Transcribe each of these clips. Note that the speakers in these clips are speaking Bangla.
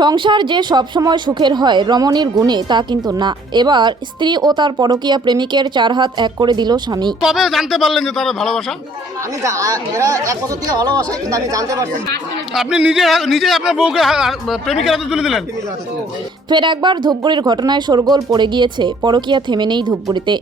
সংসার যে সবসময় সুখের হয় রমণীর গুণে তা কিন্তু না। এবার স্ত্রী ও তার পরকীয়া প্রেমিকের চার হাত এক করে দিল স্বামী। কবে জানতে পারলেন যে তার ভালোবাসা? এরা এক বছর থেকে ভালোবাসে, কিন্তু আমি জানতে পারছি। আপনি নিজে আপনার বউকে প্রেমিকের হাতে তুলে দিলেন। ফের একবার ধূপগুড়ির ঘটনায় শোরগোল পড়ে গিয়েছে। পরকীয়া থেমে নেই ধূপগুড়িতে।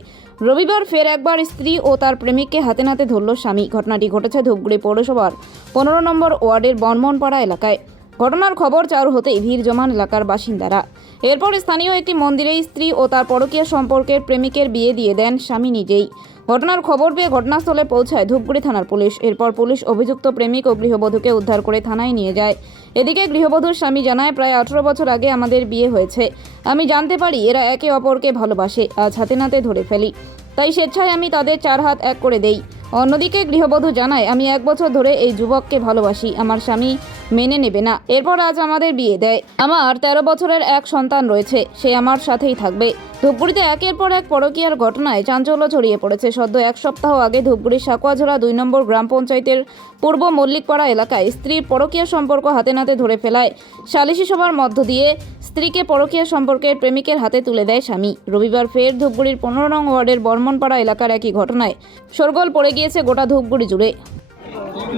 রবিবার ফের একবার স্ত্রী ও তার প্রেমিককে হাতে নাতে ধরল স্বামী। ঘটনাটি ঘটেছে ধূপগুড়ি পৌরসভার 15 নম্বর ওয়ার্ডের বর্মনপাড়া এলাকায়। ঘটনার খবর চাউর হতেই ভিড় জমান এলাকার বাসিন্দারা। এরপর স্থানীয় একটি মন্দিরে স্ত্রী ও তার পরকীয়া সম্পর্কের প্রেমিকের বিয়ে দিয়ে দেন স্বামী নিজেই। ঘটনার খবর পেয়ে ঘটনাস্থলে পৌঁছায় ধূপগুড়ি থানার পুলিশ। এরপর পুলিশ অভিযুক্ত প্রেমিক ও গৃহবধূকে উদ্ধার করে থানায় নিয়ে যায়। এদিকে গৃহবধূর স্বামী জানায়, প্রায় 18 বছর আগে আমাদের বিয়ে হয়েছে। আমি জানতে পারি এরা একে অপরকে ভালোবাসে। আজ হাতে নাতে ধরে ফেলি, তাই স্বেচ্ছায় আমি তাদের চার হাত এক করে দেই। অন্যদিকে গৃহবধূ জানায়, আমি 1 বছর ধরে এই যুবককে ভালোবাসি, আমার স্বামী মেনে নেবে না। এরপর আজ আমাদের বিয়ে দেয়। আমার 13 বছরের এক সন্তান রয়েছে, সে আমার সাথেই থাকবে। ধূপগুড়িতে একের পর এক পরকীয়ার ঘটনায় চাঞ্চল্য ছড়িয়ে পড়েছে। সদ্য 1 সপ্তাহ আগে ধূপগুড়ির সাকুয়াঝোলা 2 নম্বর গ্রাম পঞ্চায়েতের পূর্ব মল্লিকপাড়া এলাকায় স্ত্রীর পরকীয়া সম্পর্ক হাতে নাতে ধরে ফেলায় সালিশি সভার মধ্য দিয়ে স্ত্রীকে পরকীয়া সম্পর্কের প্রেমিকের হাতে তুলে দেয় স্বামী। রবিবার ফের ধূপগুড়ির 15 নং ওয়ার্ডের বর্মনপাড়া এলাকার একই ঘটনায় শোরগোল পড়ে গিয়েছে গোটা ধূপগুড়ি জুড়ে।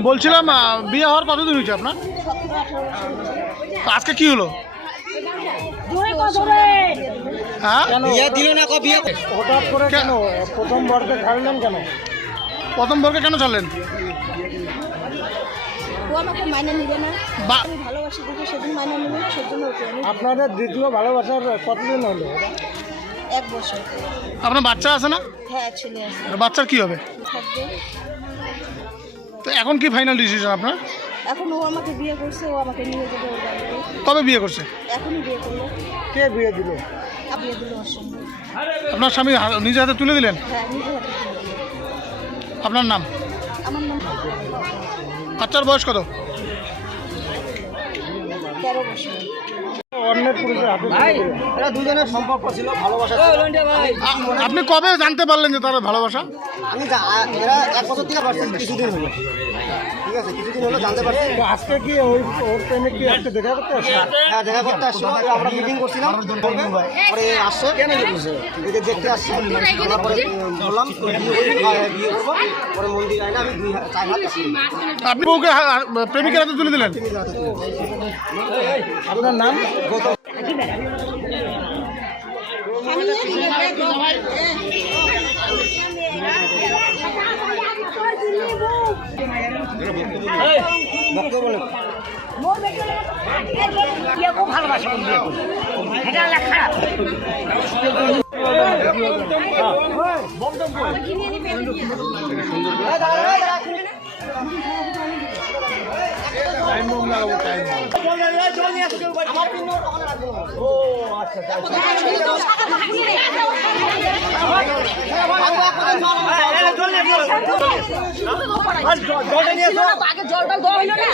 বলছিলাম বিয়ে হওয়ার কতদিন হয়েছে আপনার? আজকে কি হলো? হ্যাঁ, হঠাৎ করে কেন প্রথম বর্গে ছাড়লেন কেন? প্রথম বর্গে কেন ছাড়লেন? ও আমাকে মাইনে নিবে না। বা- আমি ভালোবাসি দেখে সেদিন মাইনে নিবে, সেজন্য ওকে আমি আপনাদের দ্বিতীয় ভালোবাসার কতদিন হলো? 1 বছর। আপনার বাচ্চা আছে না? হ্যাঁ, ছেলে আছে, বাচ্চার কি হবে? থাকবে। তো এখন কি ফাইনাল ডিসিশন আপনার? এখন ও আমাকে বিয়ে করছে, ও আমাকে নিয়ে যাবে ওর বাড়িতে। কবে বিয়ে করছে? এখনই বিয়ে করলো। কে বিয়ে দিল? বিয়ে দিল ওর সঙ্গে। আপনার স্বামী নিজে হাতে তুলে দিলেন? হ্যাঁ, নিজে হাতে তুলে দিল। আপনার নাম? আমার নাম বাচ্চার বয়স কত? 13 বছর। অন্যের পুরুষের হাতে এরা দুজনের সম্পর্ক ছিল, ভালোবাসা ছিল। আপনি কবে জানতে পারলেন যে তার ভালোবাসা? আমি এরা এক বছর থেকে পারছি, কিছুদিন হলো। ঠিক আছে, কিছুদিন হলো জানতে পারছি। আজকে কি ওর প্রেমিক কি আজকে দেখা করতে আসছে? হ্যাঁ, দেখা করতে আসছিল। আমরা মিটিং করছিলাম, পরে আসছে এদের দেখতে আসছে। আমরা পরে বললাম বিয়ে করবো, পরে মন্দির আইনা আমি 4 হাত আসছি। আপনি বউকে প্রেমিকের হাতে তুলে দিলেন। আপনার নাম? গৌতম। বক্তব্য বলেন। জলটা দেওয়া হলো না।